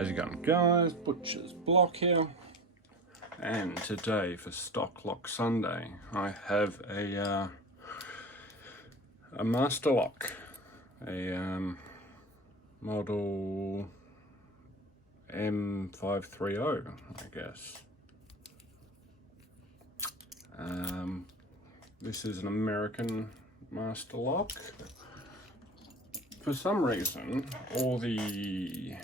How's it going, guys? Butcher's Block here, and today for Stock Lock Sunday I have a master lock, a model M530, I guess. This is an American master lock. For some reason, all the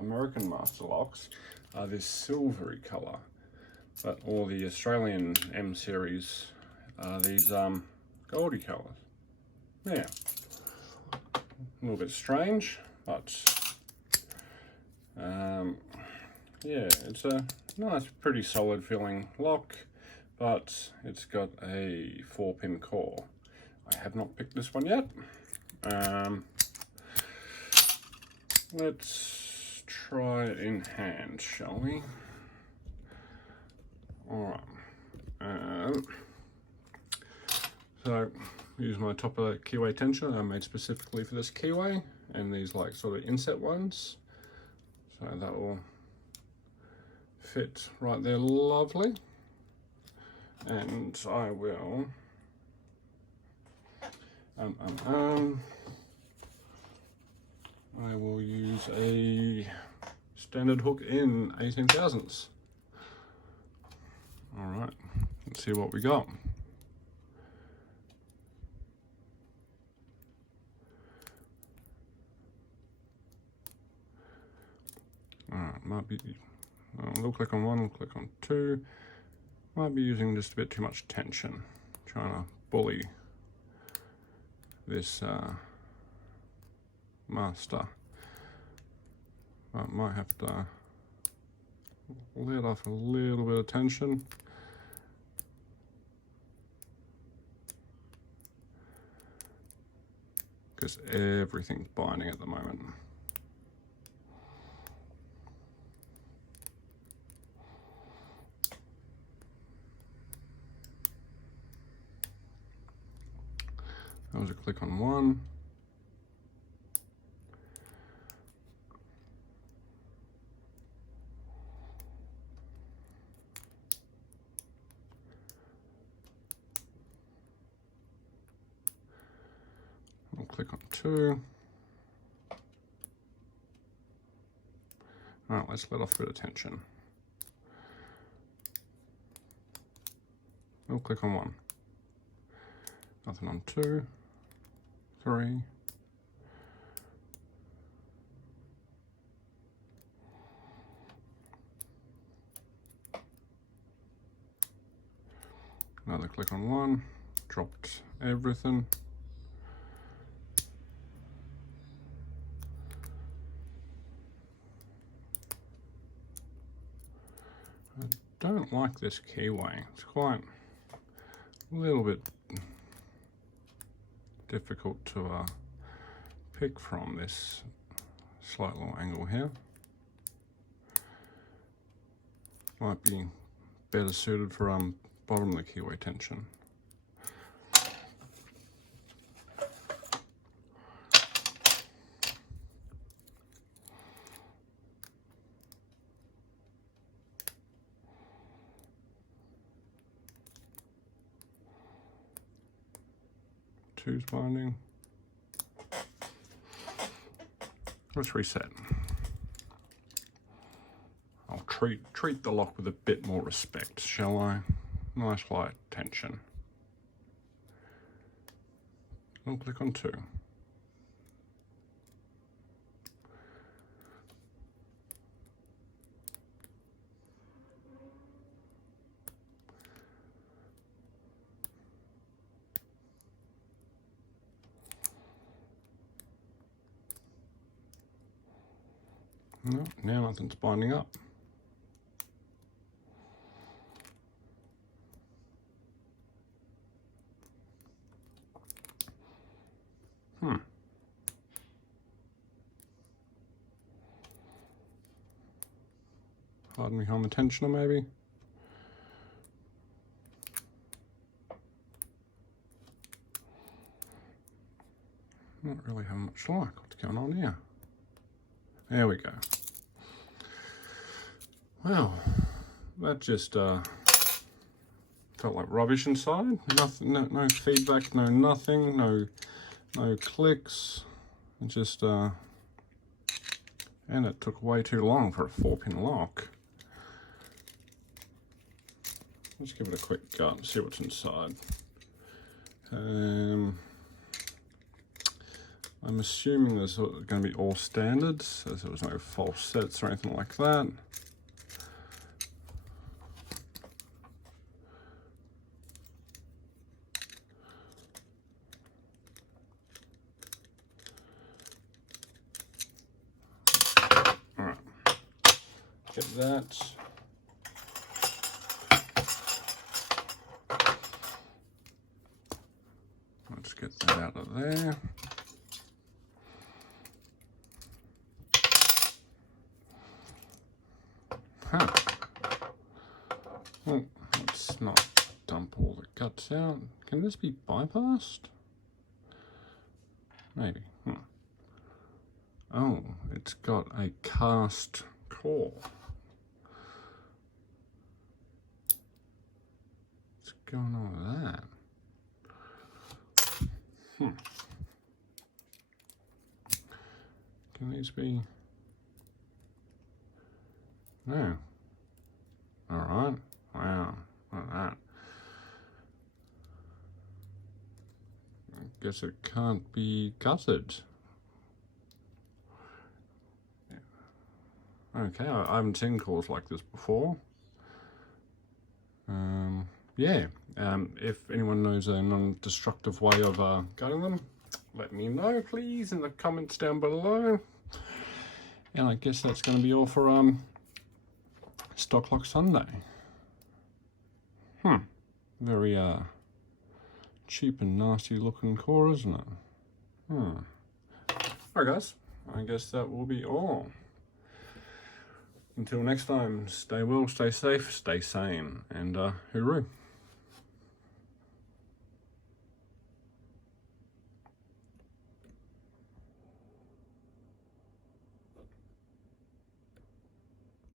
American master locks are this silvery colour, but all the Australian M series are these goldy colours. Yeah, a little bit strange, but yeah, it's a nice, pretty solid feeling lock, but it's got a 4-pin core. I have not picked this one yet. Let's try it in hand, shall we? Alright. So, use my top of the keyway tension I made specifically for this keyway, and these like sort of inset ones. So that will fit right there lovely. And I will I will use a standard hook in 18 thousandths. All right, let's see what we got. All right, might be, we'll click on one, we'll click on two. Might be using just a bit too much tension, trying to bully this master. I might have to let off a little bit of tension. Because everything's binding at the moment. That was a click on one. I'll click on two. All right, let's let off a bit of tension. I'll click on one. Nothing on two, three. Another click on one, dropped everything. I don't like this keyway. It's quite a little bit difficult to pick from, this slight little angle here. Might be better suited for bottom of the keyway tension. Two's binding. Let's reset. I'll treat the lock with a bit more respect, shall I? Nice light tension. I'll click on two. No, now nothing's binding up. Hiding behind the tensioner maybe. Not really having much luck. What's going on here? There we go. Wow, that just felt like rubbish inside. Nothing, no feedback, no nothing, no clicks. It just and it took way too long for a 4-pin lock. Let's give it a quick gut and see what's inside. I'm assuming there's going to be all standards, as there was no false sets or anything like that. All right, get that. Let's get that out of there. Huh. Well, let's not dump all the guts out. Can this be bypassed? Maybe. Oh, it's got a cast core. What's going on with that? Can these be? No. Alright. Wow. Look at that. I guess it can't be gutted. Okay, I haven't seen cores like this before. Yeah. If anyone knows a non-destructive way of gutting them, let me know please in the comments down below. And I guess that's going to be all for Stock Lock Sunday. Very cheap and nasty looking core, isn't it? Alright guys, I guess that will be all. Until next time, stay well, stay safe, stay sane, and hooroo.